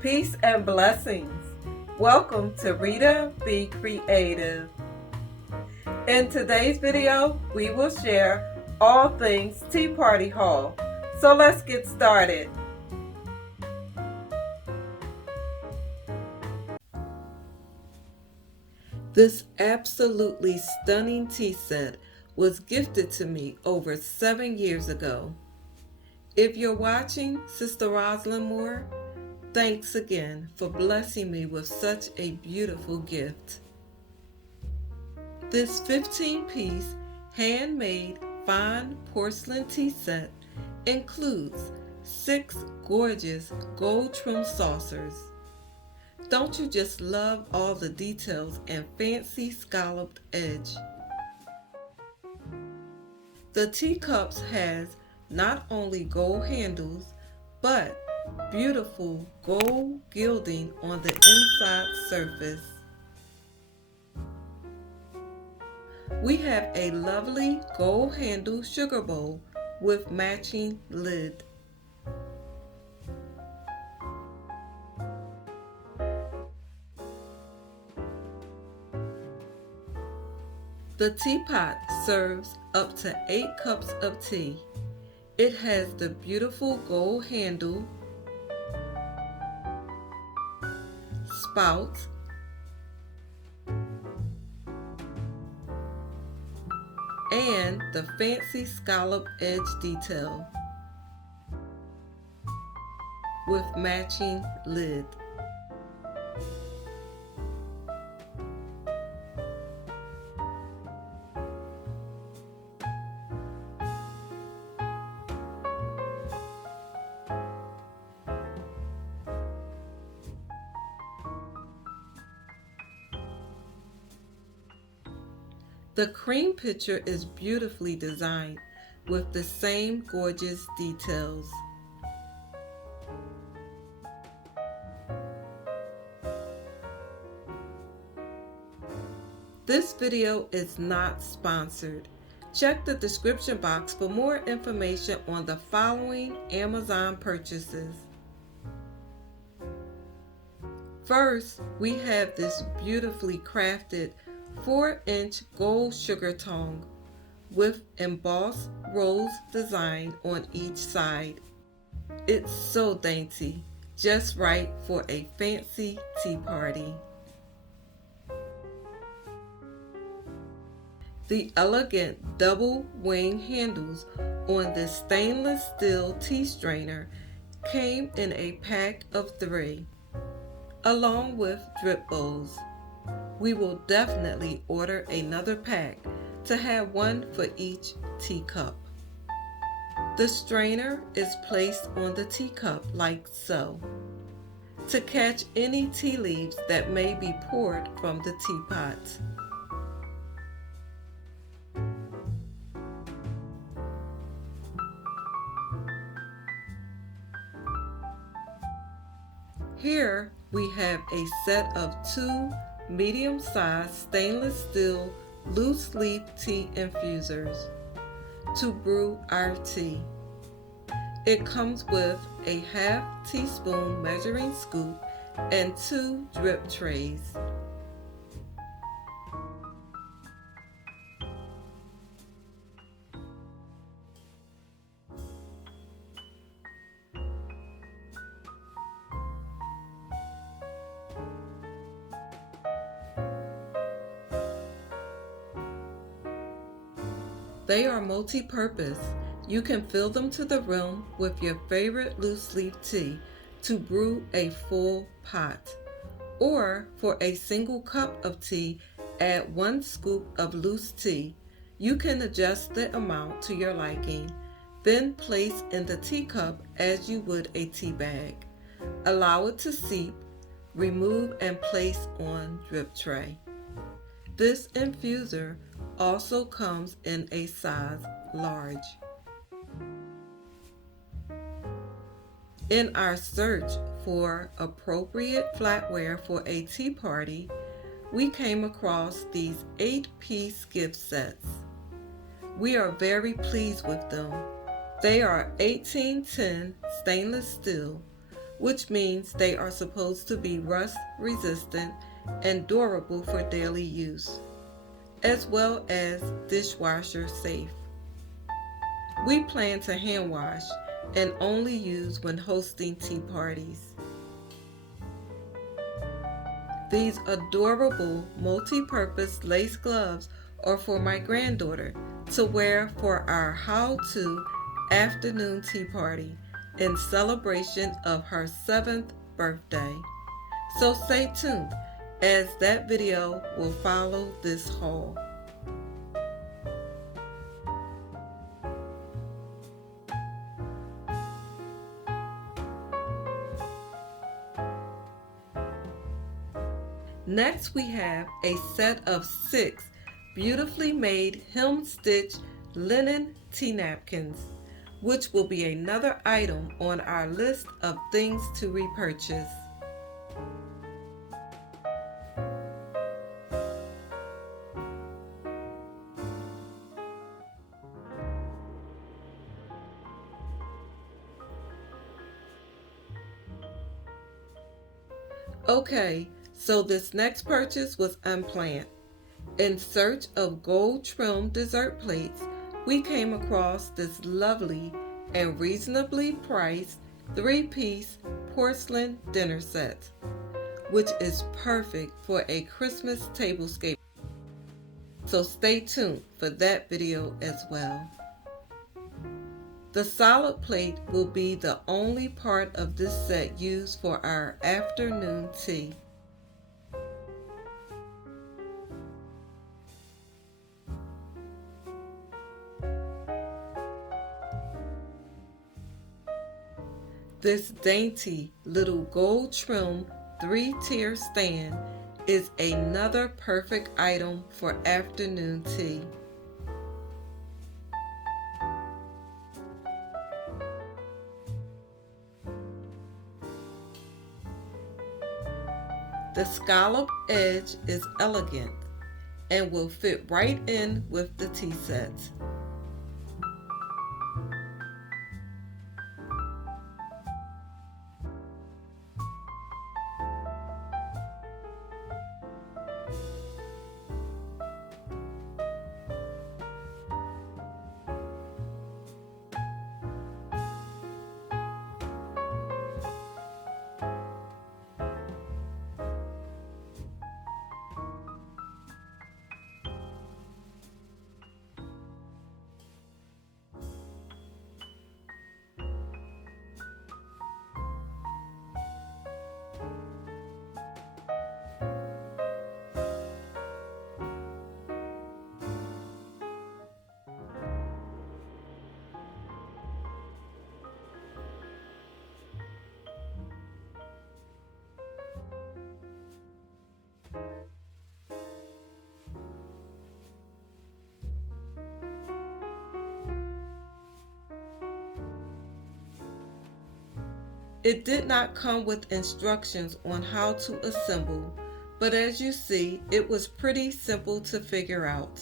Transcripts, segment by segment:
Peace and blessings. Welcome to Rita Be Creative. In today's video, we will share all things Tea Party Haul. So let's get started. This absolutely stunning tea set was gifted to me over 7 years ago. If you're watching, Sister Rosalind Moore, thanks again for blessing me with such a beautiful gift. This 15-piece handmade fine porcelain tea set includes 6 gorgeous gold trimmed saucers. Don't you just love all the details and fancy scalloped edge? The teacups has not only gold handles, but beautiful gold gilding on the inside surface. We have a lovely gold handle sugar bowl with matching lid. The teapot serves up to 8 cups of tea. It has the beautiful gold handle, spout, and the fancy scallop edge detail with matching lid. The cream pitcher is beautifully designed with the same gorgeous details. This video is not sponsored. Check the description box for more information on the following Amazon purchases. First, we have this beautifully crafted 4-inch gold sugar tong with embossed rose design on each side. It's so dainty, just right for a fancy tea party. The elegant double wing handles on this stainless steel tea strainer came in a pack of 3, along with drip bowls. We will definitely order another pack to have one for each teacup. The strainer is placed on the teacup like so, to catch any tea leaves that may be poured from the teapot. Here we have a set of 2 medium-sized stainless steel loose leaf tea infusers to brew our tea. It comes with a half teaspoon measuring scoop and 2 drip trays. They are multi-purpose. You can fill them to the rim with your favorite loose leaf tea to brew a full pot. Or for a single cup of tea, add 1 scoop of loose tea. You can adjust the amount to your liking, then place in the teacup as you would a tea bag. Allow it to seep, remove and place on drip tray. This infuser also comes in a size large. In our search for appropriate flatware for a tea party, we came across these 8-piece gift sets. We are very pleased with them. They are 1810 stainless steel which means they are supposed to be rust resistant and durable for daily use, as well as dishwasher safe. We plan to hand wash and only use when hosting tea parties. These adorable multi-purpose lace gloves are for my granddaughter to wear for our how-to afternoon tea party in celebration of her 7th birthday. So stay tuned as that video will follow this haul. Next, we have a set of 6 beautifully made hem-stitched linen tea napkins, which will be another item on our list of things to repurchase. Okay, so this next purchase was unplanned. In search of gold trimmed dessert plates, we came across this lovely and reasonably priced 3-piece porcelain dinner set, which is perfect for a Christmas tablescape. So stay tuned for that video as well. The solid plate will be the only part of this set used for our afternoon tea. This dainty little gold trim 3-tier stand is another perfect item for afternoon tea. The scallop edge is elegant and will fit right in with the tea set. It did not come with instructions on how to assemble, but as you see, it was pretty simple to figure out.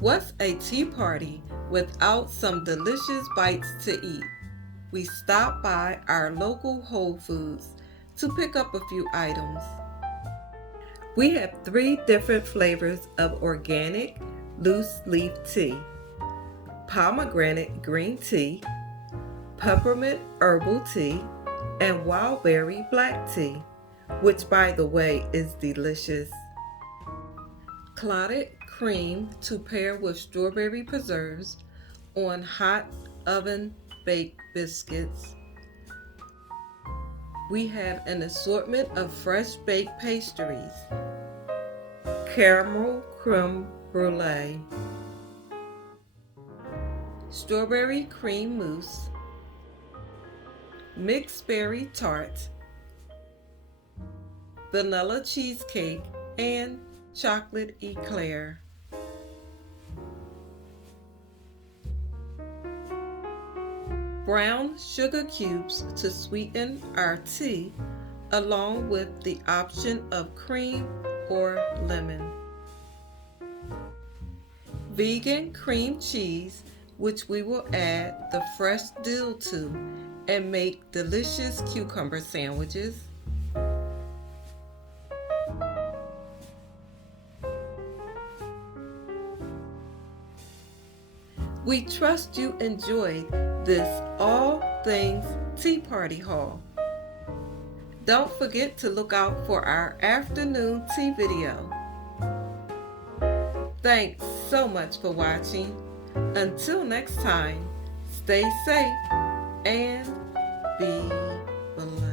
What's a tea party without some delicious bites to eat? We stopped by our local Whole Foods to pick up a few items. We have 3 different flavors of organic loose leaf tea: pomegranate green tea, peppermint herbal tea, and wildberry black tea, which by the way is delicious. Clotted cream to pair with strawberry preserves on hot oven baked biscuits. We have an assortment of fresh baked pastries, caramel creme brulee, strawberry cream mousse, mixed berry tart, vanilla cheesecake, and chocolate eclair. Brown sugar cubes to sweeten our tea, along with the option of cream or lemon. Vegan cream cheese, which we will add the fresh dill to and make delicious cucumber sandwiches. We trust you enjoyed this All Things Tea Party haul. Don't forget to look out for our afternoon tea video. Thanks so much for watching. Until next time, stay safe and be blessed.